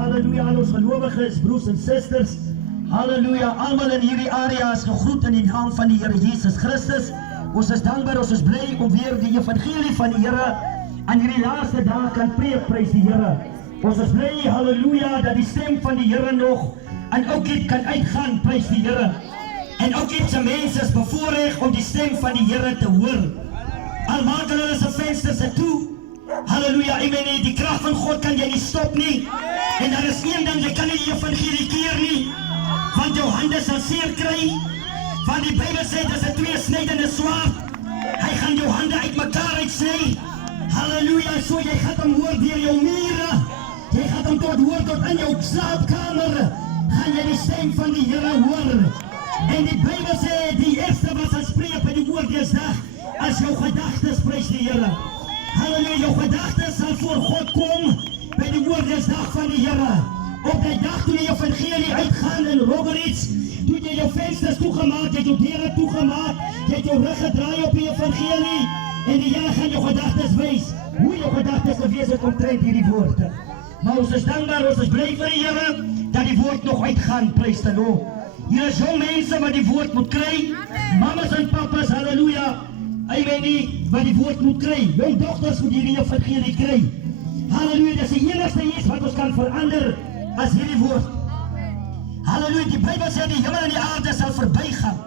halleluja, aan ons gelowiges, broers en susters. Halleluja, almal in hierdie area is gegroet in die naam van die Here Jesus Christus. Ons is dankbaar, ons is bly om weer die evangelie van die Here aan hierdie laaste dag kan preek, prys die Here. Ons is bly, halleluja, dat die stem van die Here nog aan Oukiet kan uitgaan, prys die Here. En Oukiet se mense is bevoorreg om die stem van die Here te hoor. Al maak hulle se vensters toe. Halleluja, amen. Die krag van God kan jy nie stop nie. En daar is een ding, jy kan nie die evangelie keer nie. Want jou hande sal seer kry. Want die Bybel sê, dit is 'n tweesnydende swaard. Hy gaan jou hande uit mekaar uitsny. Halleluja, so jy gaan hom hoor deur jou mure. Jy gaan hom hoor tot in jou slaapkamer. Gaan jy die stem van die Here hoor. En die Bybel sê, die eerste wat sal spreek by die oordeelsdag, as jou gedagtes, prys die Here. Halleluja, jou gedagtes sal voor God kom by die oordeelsdag van die Here. Op die dag toe die evangelie uitgaan in Roberts, toe jy jou vensters toegemaak, jy het jou deure toegemaak, jy het jou rug gedraai op die evangelie, en die Here gaan jou gedagtes wys, hoe jou gedagtes te wees het omtrent hierdie woorde. Maar ons is dankbaar, ons is bly vir die Here, dat die woord nog uitgaan, prys die Lord. Hier is jong mense wat die woord moet kry, mamas en papas, halleluja, amen nie, wat die woord moet kry, jong dochters moet hierdie evangelie kry. Halleluja, dit is die enigste iets wat ons kan verander, as hierdie woord. Halleluja, die Bybel sê die hemel en die aarde sal verbygaan.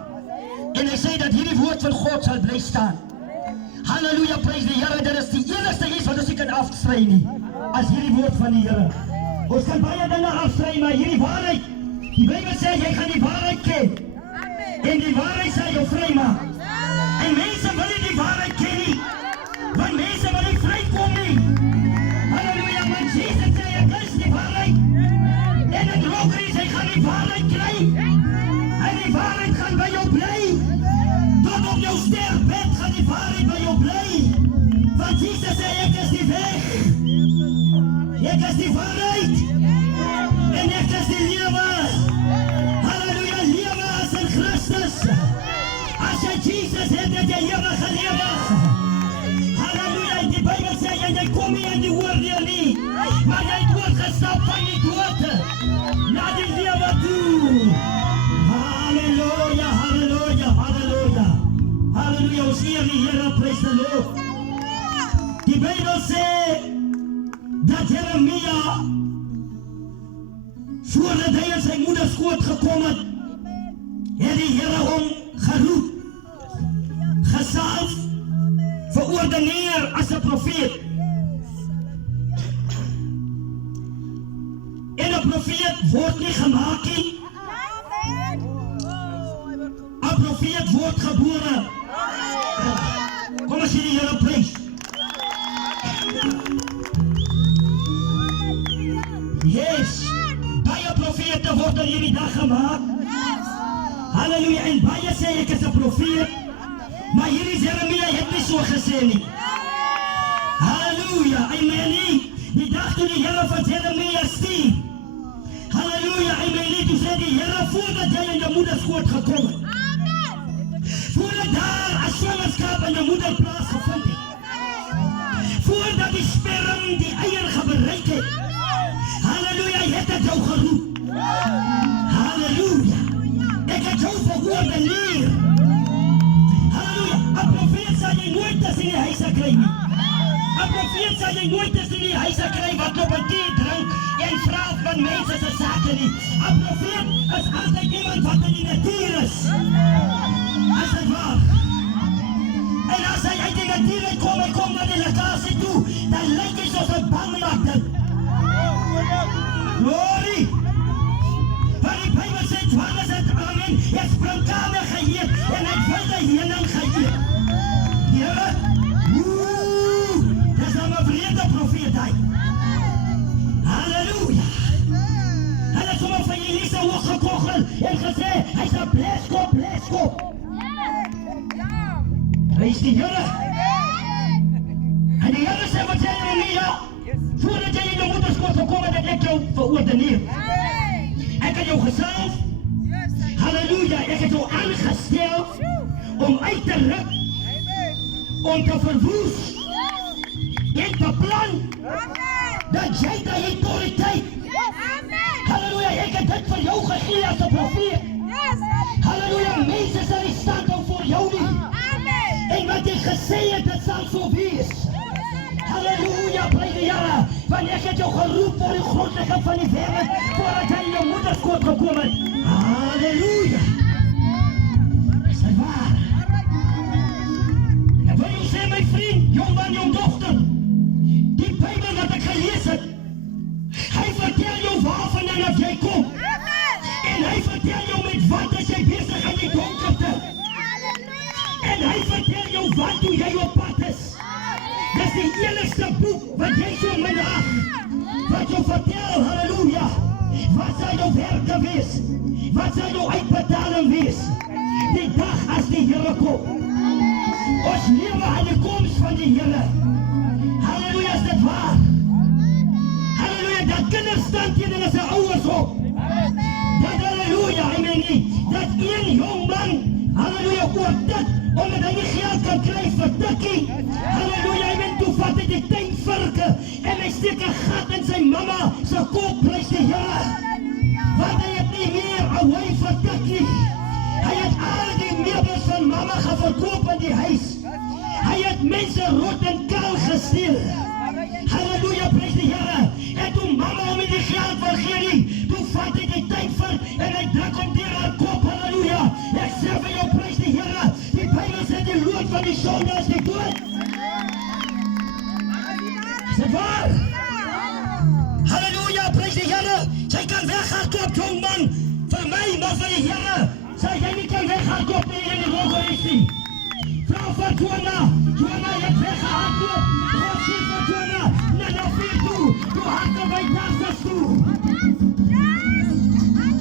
En hy sê dat hierdie woord van God sal bly staan. Halleluja, prys die Here, dit is die enigste iets wat ons nie kan afstry nie, as hierdie woord van die Here. Ons kan baie dinge afstry, maar hierdie waarheid, die Bybel sê jy gaan die waarheid ken. En die waarheid sal jou vrymaak. En mense wil nie die waarheid ken nie, want mense wil nie vrykom nie. Halleluja, want Jesus sê ek is die waarheid. En het Rokeries, hy gaan die waarheid kry. En die waarheid gaan by jou bly. Tot op jou sterfbed gaan die waarheid by jou bly. Want Jesus sê ek is die weg. Ek is die waarheid. En ek is die lewe. Halleluja, lewe is in Christus. As jy Jesus het, het jy ewige lewe. Halleluja, die Bybel sê jy kom nie in die oordeel nie, maar jy het oorgestap van die dood na die lewe toe. Halleluja, halleluja, halleluja. Halleluja, ons eer die Here, prys die Lord. Die Bybel sê dat Jeremia, voordat hy in sy moeder skoot gekom het die Here hom geroep, gesalf, verordeneer as 'n profeet. En 'n profeet word nie gemaak nie. 'n profeet word gebore. Kom as jy die Here prys. Yes, baie profete word in hierdie dag gemaak. Halleluja, en baie sê ek is 'n profeet, maar hierdie Jeremia het nie so gesê nie. Halleluja, amen nie. Die dag toe die Here van Jeremia stuur. Halleluja, amen nie. Toe sê die Here, voordat jy in jou moeder skoot gekom het. Voordat daar 'n swangerskap in jou moeder plaasgevind het. Voordat die sperm die eier bereik het. Halleluja, het ek jou geroep. Halleluja. Ek het jou verordeneer. Halleluja, 'n profeet sal jy nooit tussen die huise kry nie. 'n profeet sal jy nooit tussen die huise kry wat op 'n tee drink en vra van mense se sake nie. 'n profeet is altyd iemand wat in die natuur is. As dit waar. En as hy uit die natuur kom, hy kom na die lokasie toe, dan lyk hy soos 'n bangmakter. Glory! Want die Bybel sê, Johannes het amen, hy sprong kane geëet, en hy wilde heuning geëet. Here, dis nou 'n vrede profeet hy. Halleluja! Hy het sommer van Elisa hooggekoggel, en gesê, hy's 'n bleskop. Prys die Here. En die Here sê, wat sê Jeremia? Voordat jy in jou moederskoot gekom het, ek jou verordeneer. Ek het jou gesalf. Halleluja, ek het jou aangestel om uit te ruk, om te verwoes en te plan dat jy die autoriteit het dit vir jou gegee as 'n profeet. Halleluja, mense sal nie stand hou vir jou nie. En wat jy gesê het, dit sal so wees. Halleluja, prys die Here. Want ek het jou geroep voor die grondlegging van die wêreld, voordat jy in jou moederskoot gekom het. Halleluja. Is dit waar? En wil jy sê, my vriend, jongman, jongdochter, die Bybel wat ek gelees het, hy vertel jou waarvan en af jy kom. En hy vertel jou met wat as jy besig in die donkerte. En hy vertel jou wat toe jy op pad is. Dis die enigste boek wat jy so minag, wat jou vertel, halleluja, wat sal jou werke wees, wat sal jou uitbetaling wees, die dag as die Here kom. Ons lewe aan die koms van die Here. Halleluja, is dit waar? Halleluja, dat kinders staan teen hulle se ouers op. Dat halleluja, amen nie, dat een jong man, halleluja, oor dit, omdat hy nie geld kan kry vir tikkie. Halleluja, amen, toe vat hy die tuinvirke en hy steek 'n gat in sy mamma se kop, prys die Here. Want hy het nie meer 'n wy vir tikkie. Hy het al die meubels van mamma geverkoop in die huis. Hy het mense rot en kaal gesteel. Halleluja, prys die Here. En toe mamma hom nie die geld wil gee nie, toe vat hy die tuinvirk en hy druk hom deur haar kop. Halleluja. Ek sê vir jou, prys die Here. Die Bybel sê die loon van die sonde is die dood. Is dit waar? Halleluja, prys die Here. Sy kan weghardloop, jongman, vir my, maar vir die Here. Sy jy nie kan weghardloop nie in die rogorissie. Vrou van Joanna, jy het weggehardloop. God sê van Joanna, na jou vier toe, toe hardloop by Tarsus toe.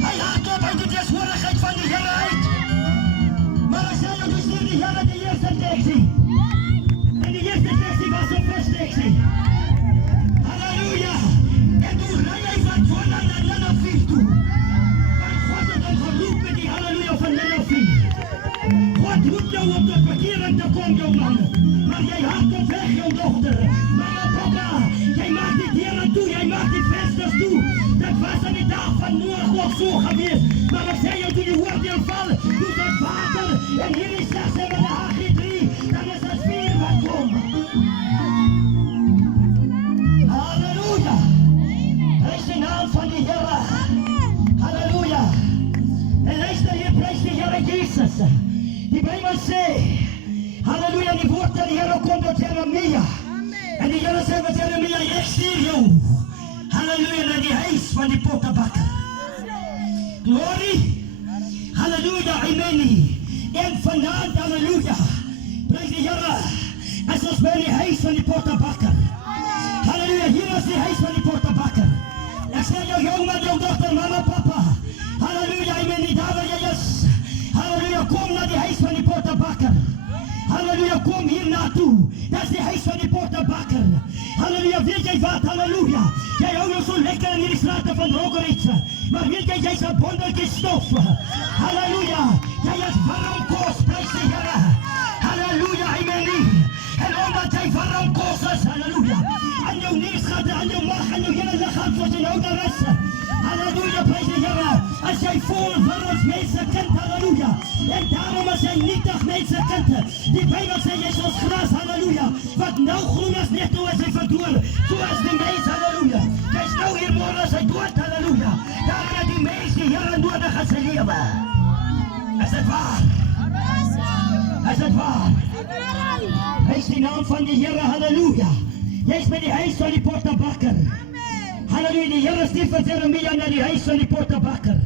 Hy hardloop uit die teeswoordigheid van die Here uit. Maar as jy jou dus nie die Here die eerste teksie. En die eerste teksie was een visteksie. Halleluja. En toe ry hy van Joanna na Nineve toe. Want God het hom geroep met die halleluja van Nineve. God roep jou om tot bekering te kom, jou man. Maar jy hardloop weg, jou dochter. Mama, papa, jy maak die deuren toe, jy maak die vensters toe. Dit was in die dag van Noag ook so gewees. Maar ek sê jou, toe die oordeel val, toe dit water, en hierdie slechts in die Haggai 3, dan is het vuur wat kom. Halleluja. Prys die naam van die Here. Halleluja. En luister hier, prys die Here Jesus. Die Bybel sê, halleluja, die woord van die Here kom tot Jeremia. En die Here sê met Jeremia, ek stuur jou, halleluja, na die huis van die pottebakker. Glory, halleluja, amen. En vanaand, halleluja, prys die Here, as ons by die huis van die pottebakker. Halleluja, hier is die huis van die pottebakker. Ek sê jou jongman, jou dochter, mama, papa, halleluja, amen, daar waar jy is. Halleluja, kom na die huis van die pottebakker. Halleluja, kom hier naartoe. Dat is die huis van die pottebakker. Halleluja, weet jy wat? Halleluja. Jy hou jou so lekker in die strate van Rogoritse. Maar weet jy, jy's 'n bondeltjie stof. Halleluja. Jy is warm kos, prys die Here. Halleluja, amen. En omdat jy warm kos is, halleluja, aan jou neusgatte, aan jou mag, aan jou hele lichaam, soos jy nou daar is. Halleluja, prys die Here. As jy vol wils mense kind, halleluja. En daarom as jy nietig mense kind. Die Bybel sê jy is ons gras, halleluja. Wat nou groen is, net toe is hy verdwaan. So is die mens, halleluja. Jy is nou hier môre as hy dood, halleluja. Daarom het die mens die Here nodig as sy lewe. Is dit waar? Is dit waar? Prys die naam van die Here, halleluja. Jy is by die huis van die pottebakker. Halleluja, die Here stuur vir Jeremia na die huis van die pottebakker.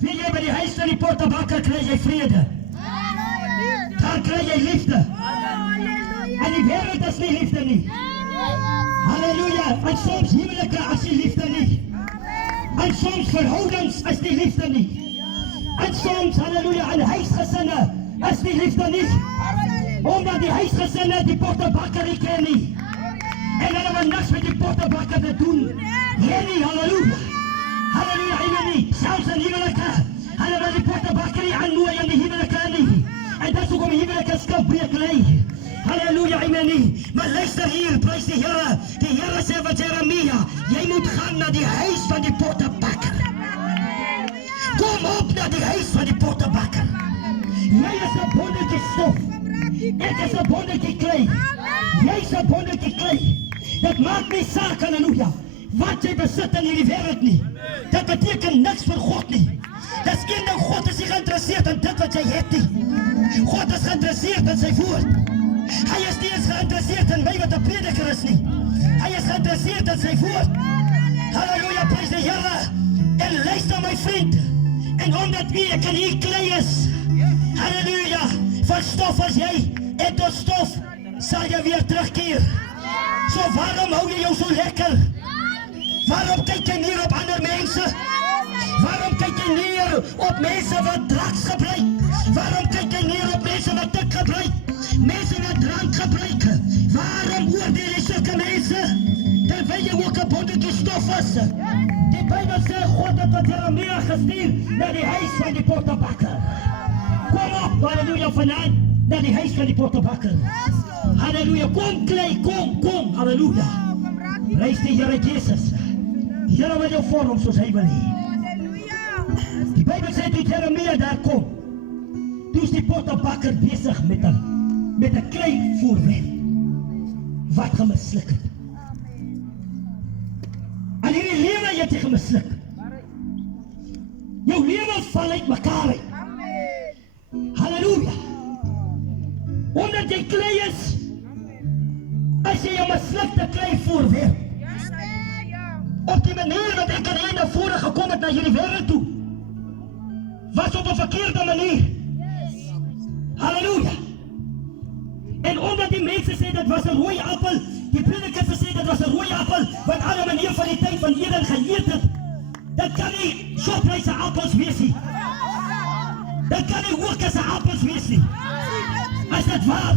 Weet jy, by die huis van die pottebakker kry jy vrede. Daar kry jy liefde. En die wêreld is nie liefde nie. Halleluja, en soms huwelike as die liefde nie. En soms verhoudings is die liefde nie. En soms, halleluja, en huisgesinne is die liefde nie. Omdat die huisgesinne die pottebakker nie ken nie. En hulle wil niks met die pottebakker te doen. Nee, halleluja. Halleluja, amen nie. Selfs in huwelike, hulle wil die pottebakker nie aannooi in die huwelike nie. En dat is ook om die huwelike skilbreekelei. Halleluja, amen nie. Maar luister hier, prys die Here. Die Here sê van Jeremia, jy moet gaan na die huis van die pottebakker. na die huis van die pottebakker. Jy is 'n bonnetjie stof. Ek is 'n bonnetjie klei. Jy is 'n bonnetjie klei. Dit maak nie saak, halleluja, wat jy besit in hierdie wêreld nie. Dit beteken niks vir God nie. Dis een ding, God is nie geïnteresseerd in dit wat jy het nie. God is geïnteresseerd in sy woord. Hy is nie eens geïnteresseerd in my wat 'n prediker is nie. Hy is geïnteresseerd in sy woord. Halleluja, prys die Here. En luister my vriend. En omdat ek in hier klei is, halleluja, van stof as jy, en tot stof sal jy weer terugkeer. So waarom hou jy jou so lekker? Waarom kyk jy neer op ander mense? Waarom kyk jy neer op mense wat drugs gebruik? Waarom kyk jy neer op mense wat tik gebruik? Mense wat drank gebruik? Waarom oordeel jy sulke mense? Terwyl jy ook 'n bonnetjie stof is. Die Bybel sê God het wat Jeremia gestuur na die huis van die pottebakker. Kom op, halleluja, vanaand na die huis van die pottebakker. Halleluja, kom klei, kom, halleluja. Prys die Here Jesus. Die Here wil jou vorm soos hy wil hê. Die Bybel sê toe Jeremia daar kom, toe is die pottebakker besig met 'n klei voorwerp wat gemisluk het. En hierdie lewe het jy gemisluk. Jou lewe val uit mekaar uit. Halleluja. Omdat jy klei is, as jy 'n mislukte klei voorwerp, op die manier wat ek en jy na vore gekom het na hierdie wêreld toe, was op 'n verkeerde manier. Halleluja. En omdat die mense sê dit was 'n rooi appel, die predikers sê dit was 'n rooi appel, wat alle manier van die tyd van Eden geëet het, dit kan nie Shoprite appels wees nie. Dit kan nie Hoogse appels wees nie. Is dit waar?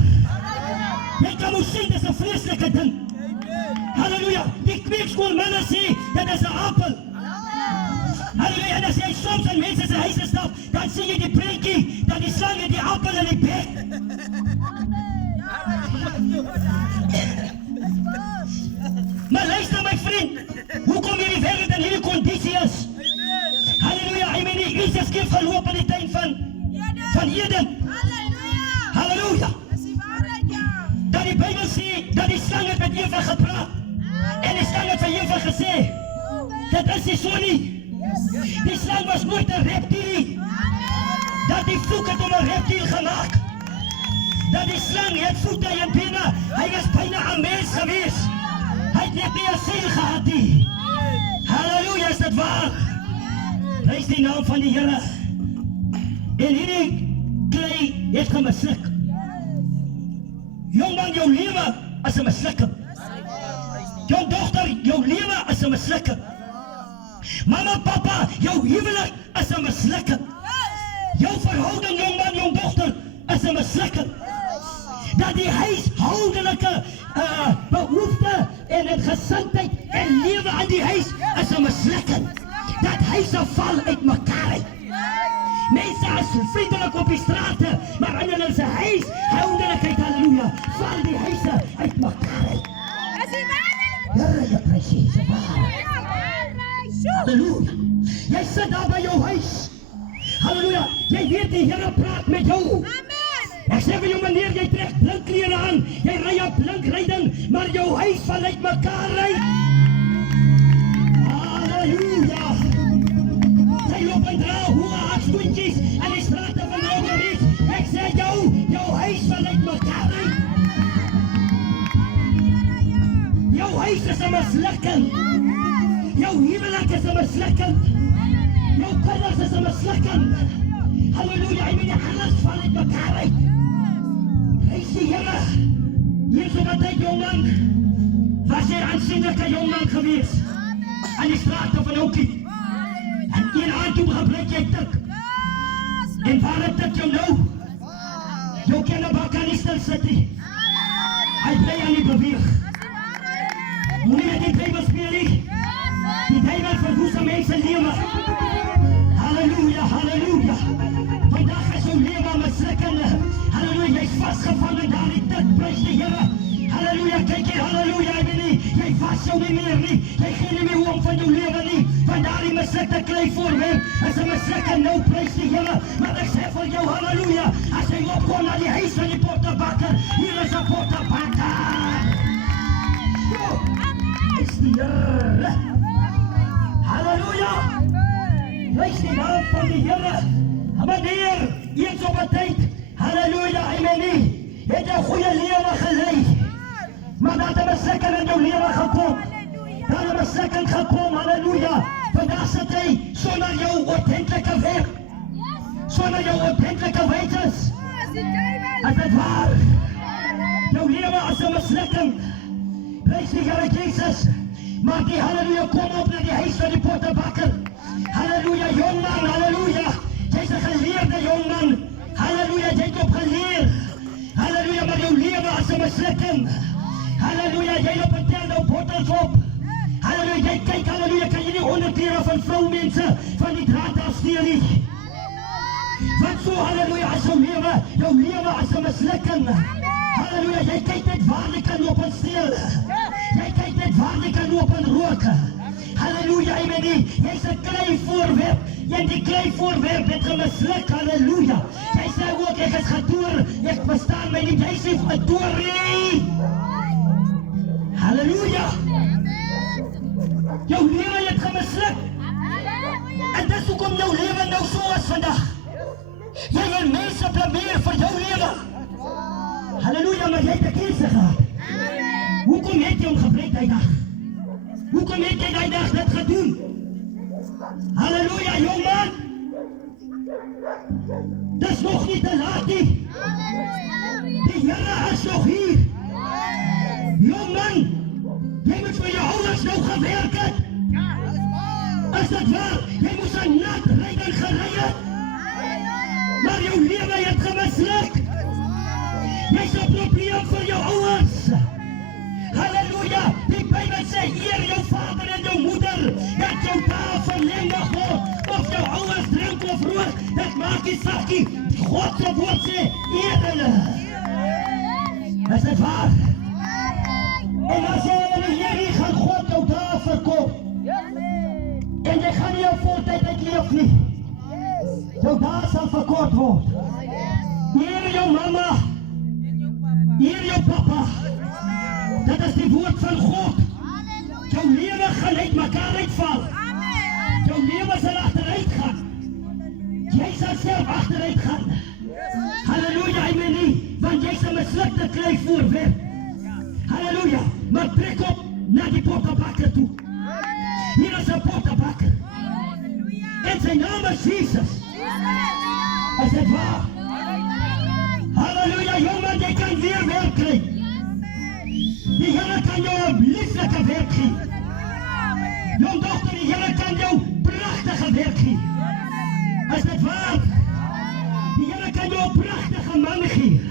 Jy kan moet sien, dit is 'n vreeslike ding. Halleluja, die kweekskoolmanne sê, dit is 'n appel. Halleluja, en as jy soms in mense se huise stap, dan sien jy die prentjie, dat die slang het die appel in die bek. Maar luister my vriend, hoekom hierdie wêreld in hierdie kondisie is? Halleluja, hy meen nie, Jesus het geloop in die tuin van Eden. Halleluja. Dat die Bybel sê, dat die slang het met Eva gepraat. En die slang het vir Eva gesê, dit is nie so nie. Die slang was nooit 'n reptiel. Dat die vloek het om 'n reptiel gemaak. Dat die slang het voete en bene, hy was byna 'n mens gewees. Hy het net nie 'n siel gehad nie. Halleluja, is dit waar? Prys die naam van die Here. En hierdie klei het gemisluk. Jongman, jou lewe is 'n mislukking. Jou dogter, jou lewe is 'n mislukking. Mama, papa, jou huwelik is 'n mislukking. Jou verhouding, jongman, jou dogter, is 'n mislukking. Dat die huishoudelike behoefte en het gesindheid en lewe aan die huis is 'n mislukking. Dat huise val uit mekaar uit. Mense is vriendelik op die strate, maar in hulle se huishoudelikheid, halleluja, val die huise uit mekaar uit. Here, jy presies, halleluja. Jy sit daar by jou huis. Halleluja. Jy weet die Here praat met jou. Ek sê vir jou, meneer, jy trek blink klere aan, jy ry op blink ryding, maar jou huis val uit mekaar uit. Halleluja. Jy loop en dra hoë hakskoentjies in die strate van Nederland. Ek sê jou huis val uit mekaar uit. Jou huis is 'n mislukking. Jou huwelik is 'n mislukking. Jou kinders is 'n mislukking. Halleluja, hy weet alles val uit mekaar uit. Hy sê, Here, hier so wat tyd, jongman, was jy 'n aansienlike jongman gewees aan die strate van Oukie. En een aand toe gebruik jy tik. En waar het dit jou nou? Jou kinderbak kan nie stil sit nie. Hy bly aan die beweeg. Moenie met die Bybel speel nie. Die Bybel verwoes 'n mens se lewe. Halleluja, halleluja. Vandag is jou lewe mislukking. Halleluja, jy's vasgevang in daardie tik, prys die Here. Halleluja, kyk jy, halleluja, jy was jou nie meer nie. Jy gee nie meer om van jou lewe nie. Want daardie mislukte klei voorwerp is 'n mislukking. En nou prys die Here, maar ek sê vir jou, halleluja, as jy opkom na die huis van die pottebakker, hier is 'n pottebakker. Is die Here. Halleluja. Prys die naam van die Here. Meneer, eens op 'n tyd, halleluja, amen, het jou goeie lewe gelei, maar dat 'n mislukking in jou lewe gekom, dat 'n mislukking gekom, halleluja, vandag sit jy sonder jou ordentlike werk, sonder jou ordentlike wysheid, is dit waar, jou lewe as 'n mislukking, prys die Here Jesus, maar die halleluja, kom op na die huis van die pottebakker, halleluja, jongman, halleluja, jy's 'n geleerde jongman, halleluja, jy het opgeleer, halleluja, maar jou lewe as 'n mislukking, halleluja, jy loop en tel nou bottels op, halleluja, jy kyk, halleluja, kan jy nie 100 klere van vroumense van die draad afsteel nie, want so, halleluja, as jou lewe as 'n mislukking, halleluja, jy kyk net waar jy kan loop en steel, jy kyk net waar jy kan loop en rook, halleluja, amen, jy's 'n klei voorwerp, en die klei voorwerp het gemisluk, halleluja, jy sê ook, ek is gedoor, ek bestaan my nie, jy sê gedoor nie, halleluja, jou lewe het gemisluk, en dis hoekom jou lewe nou so is vandag, jy wil mense blameer vir jou lewe, halleluja, maar jy het 'n keuse gehad, hoekom het jy hom gebruik die dag, hoekom het jy die dag dit gedoen, halleluja, jongman, dis nog nie te laat nie, die Here is nog hier, jongman, jy moet vir jou ouders nou gewerk het, is dit waar, jy moes 'n nat ryding gery het, maar jou lewe het gemisluk, jy's 'n probleem vir jou ouers, halleluja, die Bybel sê, eer jou vader en jou moeder, dat jou dae verleng mag word, of jou ouers drink of rook, dit maak nie saak nie, God se woord sê, eer hulle, is dit waar, en as jy in die Here gaan God jou dae verkoop, en jy gaan nie jou voltyd uitleef nie, jou dae sal verkort word, eer jou mama, eer jou papa, dit is die woord van God, jou lewe gaan uit mekaar uitval, jou lewe sal achteruit gaan, jy sal self achteruit gaan, halleluja, amen nie, want jy is 'n mislukte klei voorwerp, halleluja, maar trek op na die pottebakker toe, hier is 'n pottebakker, en sy naam is Jesus, is dit waar, halleluja, jongman, jy kan weer werk kry, die Here kan jou 'n lieflike werk gee, jong dochter, die Here kan jou pragtige werk gee, is dit waar, die Here kan jou 'n pragtige man gee,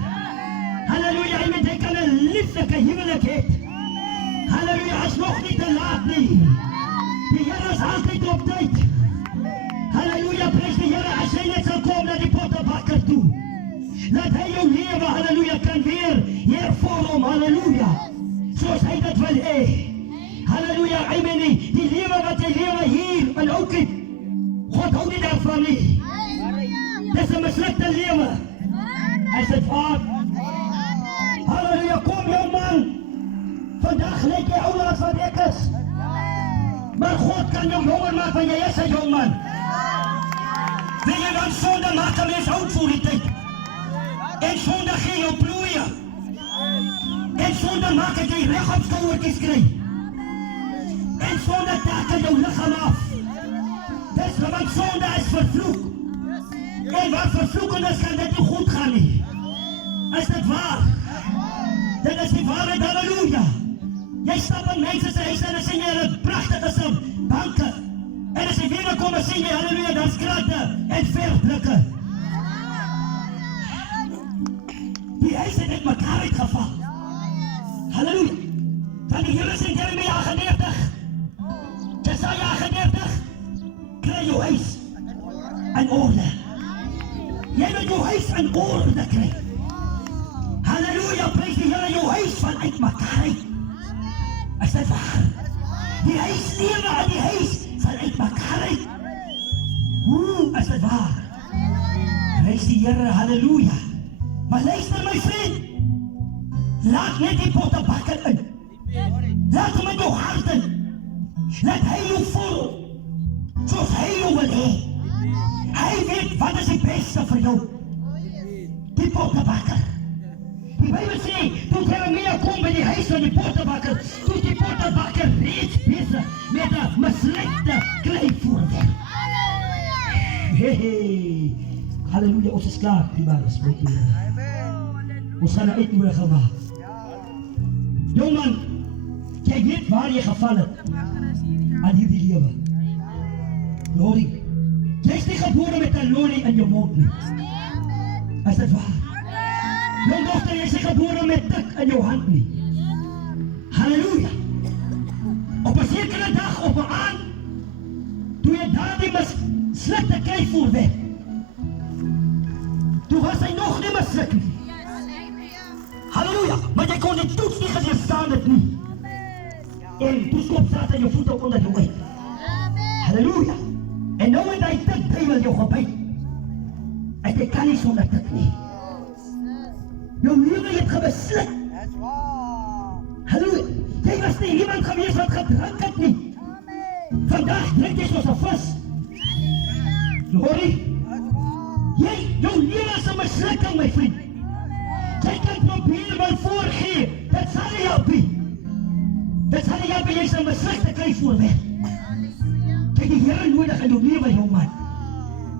halleluja, jy kan 'n lieflike huwelik hê, halleluja, is nog nie te laat nie, die Here is altyd op tyd, halleluja, prys die Here, as jy net sal kom na die pottebakker toe, dat hy jou lewe, halleluja, kan weer hervorm, halleluja, soos hy dit wil hê, halleluja, amen nie, die lewe wat jy lewe hier in Oukiep, God hou nie daarvan nie, dis 'n mislukte lewe, is dit waar, halleluja, kom jou man, vandag lyk jy ouder as wat ek is, maar God kan jou jonger maak, want jy is 'n jong man, wil jy dan sonde maak 'n mens oud voor die tyd, en sonde gee jou ploeie, en sonde maak het jy reg op skouertjies kry, en sonde taak jou lichaam af, dis want sonde is vervloek, en wat vervloeken is, kan dit nie goed gaan nie, is dit waar, dit is die waarheid, halleluja, jy stap in mense se huis en dan sien jy hulle pragtige banke, en as jy weer kom en sien jy, halleluja, daar's kratte en verfblikke, die huis het uit mekaar uitgeval, halleluja, van die Here sê Jeremia 38, Jesaja 38, kry jou huis in orde, jy moet jou huis in orde kry, halleluja, prys die Here, jou huis van uit mekaar uit, is dit waar, die huis lewe in die huis van uit mekaar uit, Is dit waar? Prys die Here, halleluja. Maar luister my vriend, laat net die pottebakker in. Laat hom in jou hart in. Laat hy jou vorm, soos hy jou wil hê. Hy weet wat is die beste vir jou. Die pottebakker. Die Bybel sê, toe Jeremia kom by die huis van die pottebakker, toe die pottebakker reeds besig met 'n mislukte kleivoorwerp. Hey, halleluja, ons is klaar, die Bybel spreek hier. Ons gaan 'n uitnodiging maak. Jongman, jy weet waar jy geval het aan hierdie lewe. Glorie. Jy is nie gebore met 'n lorie in jou mond nie. Is dit waar? Jong dochter, jy is nie gebore met tik in jou hand nie. Halleluja. Op 'n sekere dag, op 'n aand, toe jy daardie mislukte kleivoorwerp, toe was hy nog nie misluk nie. Halleluja, maar jy kon die toets nie gestaan het nie. En toe skop Satan jou voete onder jou uit. Halleluja. En nou het hy tik, hy wil jou gebyt. En jy kan nie sonder tik nie. Jou lewe het gebeslik. Halleluja. Jy was nie iemand gewees wat gedrink het nie. Vandaag drink jy soos 'n vis. Glorie. Jou lewe is 'n mislukking, my vriend. Jy kan probeer maar voorgee. Dit sal nie help nie. Dit sal nie help nie, jy is 'n mislukte kleivoorwerp. Jy het die Here nodig in jou lewe, jong man.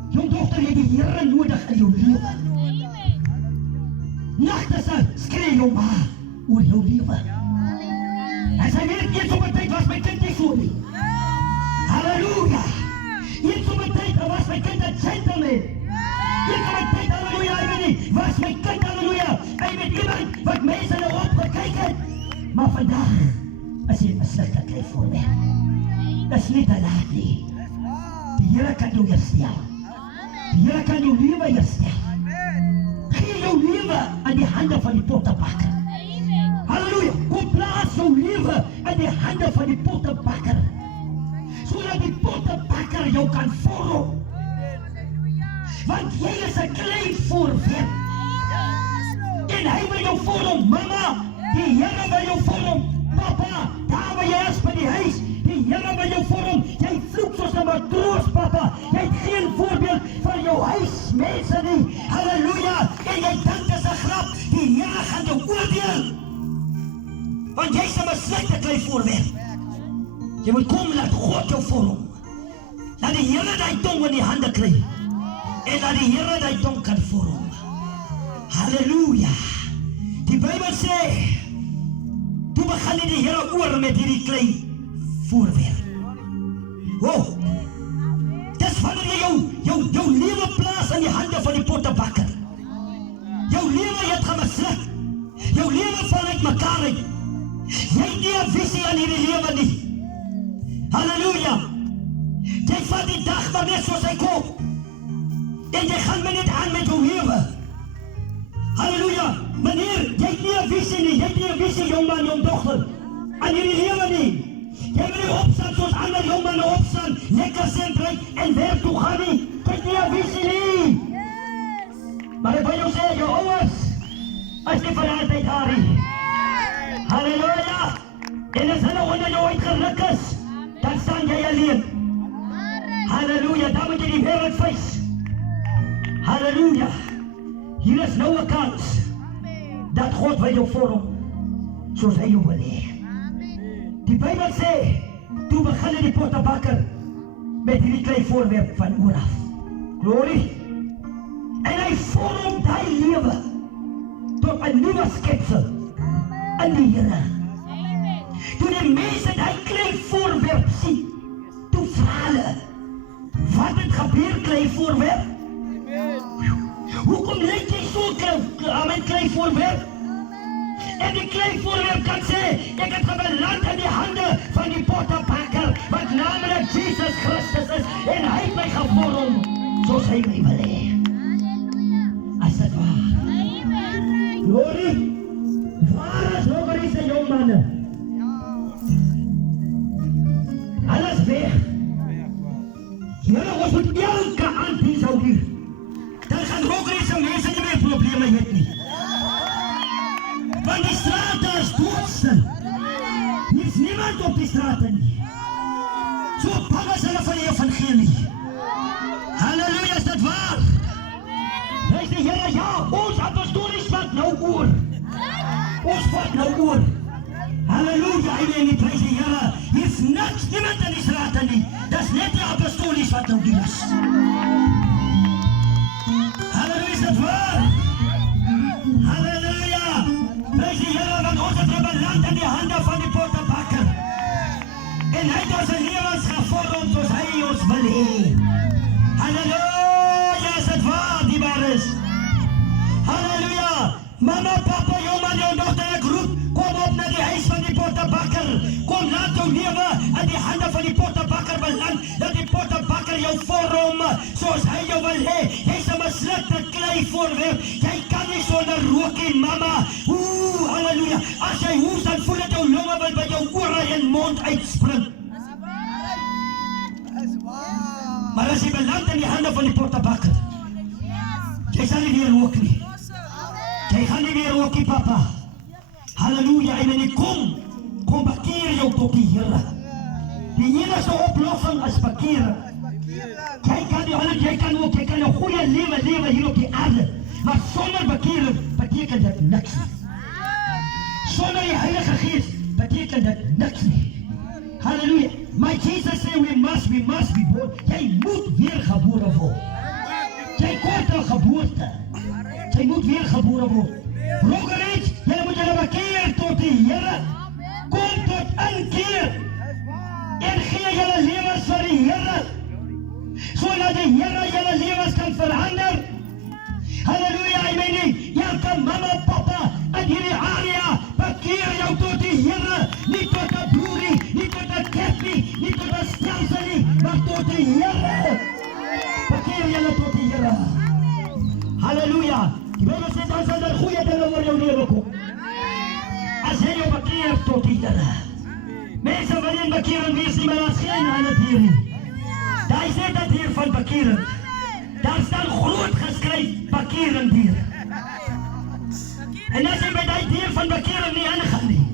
Jong dochter, jy het die Here nodig in jou lewe. Nagte sal skree jou ma oor jou lewe. En sy weet, eens op 'n tyd was my kind nie so nie. Halleluja. Eens op 'n tyd was my kind 'n gentleman. Eens op 'n tyd, halleluja, hy weet nie, was my kind, halleluja, hy weet iemand wat mense nou opgekyk het. Maar vandag is hy 'n mislukte kleivoorwerp. Dis nie te laat nie. Die Here kan jou herstel. Die Here kan jou lewe herstel. Gee jou lewe aan die hande van die pottebakker. Halleluja. Kom plaas jou lewe in die hande van die pottebakker. Sodat die pottebakker jou kan vorm. Want jy is 'n kleivoorwerp. En hy wil jou vorm, mama. Die Here wil jou vorm, papa. Daar waar jy is by die huis. Die Here wil jou vorm. Jy vloek soos 'n matroos, papa. Jy het geen voorbeeld van jou huismense nie. Halleluja. En jy dink dis 'n grap. Die Here gaan jou oordeel. Want jy is 'n mislukte kleivoorwerp. Jy moet kom, laat God jou vorm. Laat die Here daai tong in die hande kry. En laat die Here daai tong kan vorm. Halleluja. Die Bybel sê, toe begin die Here oor met hierdie klei voorwerp. Oh, dis wanneer jy jou lewe plaas in die hande van die pottebakker. Jou lewe het gemisluk. Jou lewe val uit mekaar uit. Jy het nie 'n visie aan hierdie lewe nie. Halleluja. Jy vat die dag maar net soos hy kom. En jy gaan maar net aan met jou lewe. Halleluja. Meneer, jy het nie 'n visie nie. Jy het nie 'n visie, jongman, jong dochter, aan hierdie lewe nie. Jy wil nie opstaan soos ander jongmanne opstaan, lekker sentryk en werk toe gaan nie. Jy het nie 'n visie nie. Maar ek wil jou sê, jou ouers is nie vir altyd daar nie. Halleluja. En as hulle onder jou uitgeruk is, dan staan jy alleen. Halleluja, dan moet jy die wêreld face. Halleluja. Hier is nou 'n kans dat God wil jou vorm soos hy jou wil hê. Die Bybel sê, toe begin die pottebakker met hierdie kleivoorwerp van oor af. Glorie. En hy vorm daai lewe tot 'n nuwe skepsel in die Here. Toe die mense daai kleivoorwerp sien, toe vra hulle, wat het gebeur, kleivoorwerp? Hoekom lyk jy so met kleivoorwerp? En die kleivoorwerp kan sê, ek het gebeland in die hande van die pottebakker, wat naamlik Jesus Christus is, en hy het my gevorm soos hy my wil hê. As dit waar. Glorie. Waar is nog eens die jongmanne? Alles weg. Here, ons moet elke probleme het nie. Want die strate is doodstil. Hier is niemand op die strate nie. So bang is hulle van die evangelie. Halleluja, is dit waar? Prys die Here, ja, ons apostolies vat nou oor. Ons vat nou oor. Halleluja, amen, prys die Here. Hier is niemand in die strate nie. Dis net die apostolies wat nou die is. Halleluja, is dit waar? Halleluja, prys die Here, want ons het beland in die hande van die pottebakker. En hy het ons lewens gevorm soos hy ons wil hê. Halleluja, is dit waar, die waar is? Halleluja, mama, papa, jou man, jou dochter, ek roep, kom op na die huis van die pottebakker. Kom, laat jou lewe in die hande van die pottebakker beland, dat die pottebakker jou vorm soos hy jou wil hê. Jy is 'n mislukte klei voorwerp. Jy kan nie sonder rook en mama. Halleluja. As jy hoes, dan voel dit jou longe wil by jou ore en mond uitspring. Maar as jy beland in die hande van die pottebakker, jy sal nie weer rook nie. Jy gaan nie weer rook nie, papa. Halleluja, en kom bekeer jou tot die Here. Die enigste oplossing is bekering. Jy kan een goeie lewe hier op die aarde, maar sonder bekering beteken dit niks nie. Sonder die Heilige Gees beteken dit niks nie. Halleluja. Maar Jesus sê, we must be born. Jy moet weer gebore word. Jy kort 'n geboorte. Jy moet weer gebore word. Rogerich, jy moet julle bekeer tot die Here. Kom tot inkeer. En gee julle lewens vir die Here. Zodat die Here julle lewens kan verander. Halleluja, amen. Elke mama, papa in hierdie area, bekeer jou tot die Here. Nie tot 'n broerie, nie tot 'n kerk nie, nie tot 'n stelsel nie, maar tot die Here. Bekeer julle tot die Here. Halleluja. Die Bybel sê dan sal daar goeie dinge oor jou lewe kom. As jy jou bekeer tot die Here. Mense wil nie bekering wees nie, maar daar is geen ander hier nie. Daar is net dat hier van bekering. Daar staan groot geskryf bekering hier. En as jy by die deur van bekering nie aangaan nie,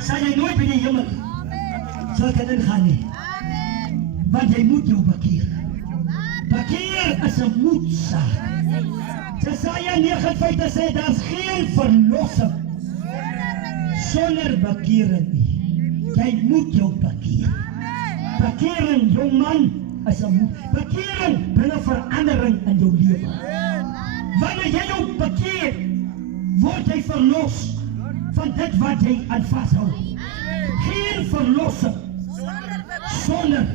sal jy nooit by die hemel sal kan ingaan nie. Want jy moet jou bekeer. Bekeer is 'n moedsaak. Jesaja 9:5 sê, daar is geen verlossing sonder bekering nie. Jy moet jou bekeer. Bekering, jou man, is 'n moed. Bekering bring 'n verandering in jou lewe. Wanneer jy jou bekeer, word jy verlos van dit wat jy aan vashou. Geen verlossing sonder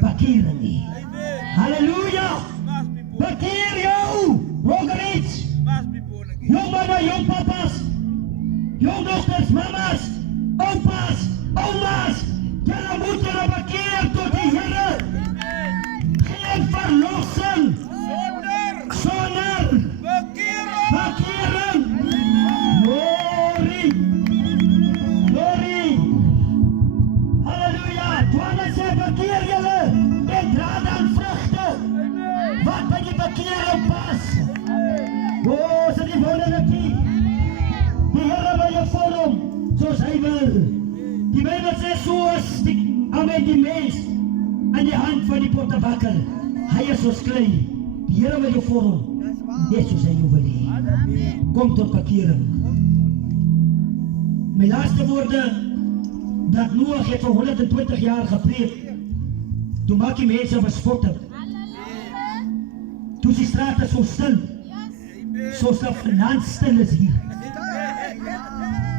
bekering nie. Halleluja! Bekeer jou! Rogerich! Jou manne, jou papas, jou dochters, mamas, opa's, oma's, julle moet julle bekeer tot die Here. Geen verlossing sonder bekering. Glory! Halleluja! Johannes sê, bekeer julle en dra dan vrugte wat by die bekering pas. O, sê die wonderlik nie. Die Here wil jou vorm soos hy wil. Die Bybel sê, soos die mens in die hand van die pottebakker. Hy is soos klei. Die Here wil jou vorm net soos hy jou wil hê. Kom tot bekering. My laaste woorde, dat Noag het vir 120 jaar gepreek. Toe maak die mense bespotte. Toe die strate so stil, soos dat vanaand stil is hier.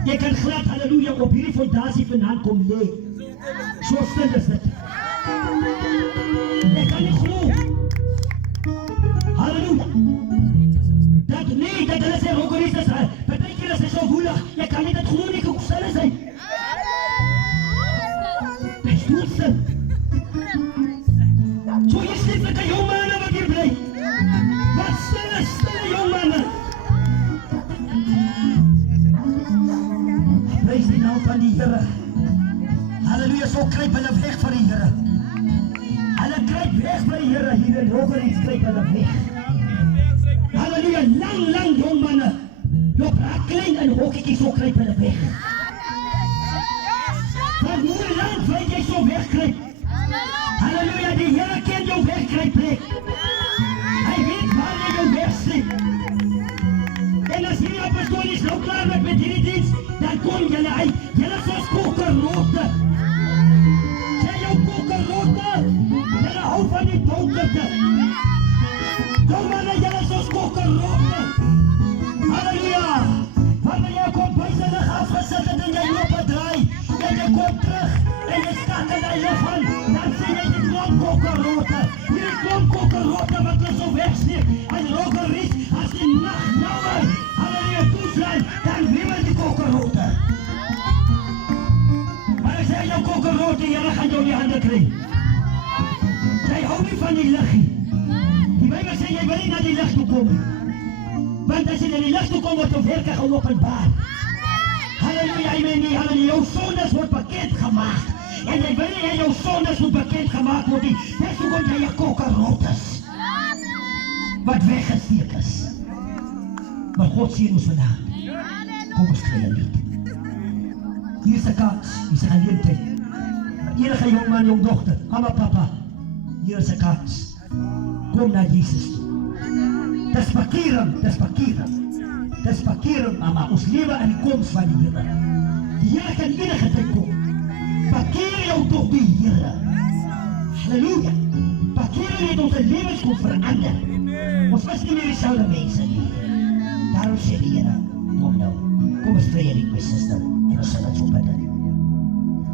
Jy kan glad, halleluja, op hierdie fondasie vanaand kom lê. So stil is dit. Jy kan nie glo. Halleluja. Dat hulle sê, Rogerich is, partykeer is hy so woelig, jy kan nie dit glo nie, hoe stil is hy. Hy is doodstil. So jy sê vir die jong manne wat hier bly. Wat stille jong manne. Prys die naam van die Here. Halleluja, so kruip hulle weg van die Here. Hulle kruip weg van die Here hier in Rogerich, kruip hulle weg. Halleluja, lang bokketjie so kruip hulle weg. Van hoe lank wil jy so wegkruip? Halleluja, die Here ken jou wegkruipplek. Hy weet waar jy jou wegsteek. En as hierdie apostolies nou klaar met hierdie diens, dan kom julle uit. Julle is soos kokkerrotte. Sê jou kokkerrotte, julle hou van die donkerte. Kom maar na julle soos kokkerrotte. Halleluja. Wanneer jy kom buite lig afgesit het en jy loop 'n draai, en jy kom terug, en jy skat in die lig aan, dan sien jy die klomp kokkerrotte. Hierdie klomp kokkerrotte wat hulle so wegsteek, en roggeries, as die nag nader, halleluja, toesluit, dan wiebel die kokkerrotte. Maar ek sê jou kokkerrotte, Here gaan jou in die hande kry. Jy hou nie van die lig nie. Die Bybel sê jy wil nie na die lig toe kom nie. Want as jy na die lig toe kom, word jou werke geopenbaar. Halleluja, amen nie, halleluja, jou sondes word bekend gemaak. En jy wil nie jou sondes moet bekend gemaak word nie. Dis hoekom jy 'n kokkerrot is. Wat weggesteek is. Maar God sien ons vandag. Kom ons kry 'n lied. Hier is 'n kans, hier is 'n geleentheid. Enige jong man, jong dogter, mama, papa, hier is 'n kans. Kom na Jesus toe. Dis verkering, dis verkering. Dis verkering, mama, ons lewe in die koms van die Here. Die Here kan enige tyd kom. Verkeer jou tot die Here. Halleluja. Verkering het ons lewens kom verander. Ons is nie meer dieselfde mense nie. Daarom sê die Here, kom nou. Kom ons vry my suster. En ons sal dit so bidden.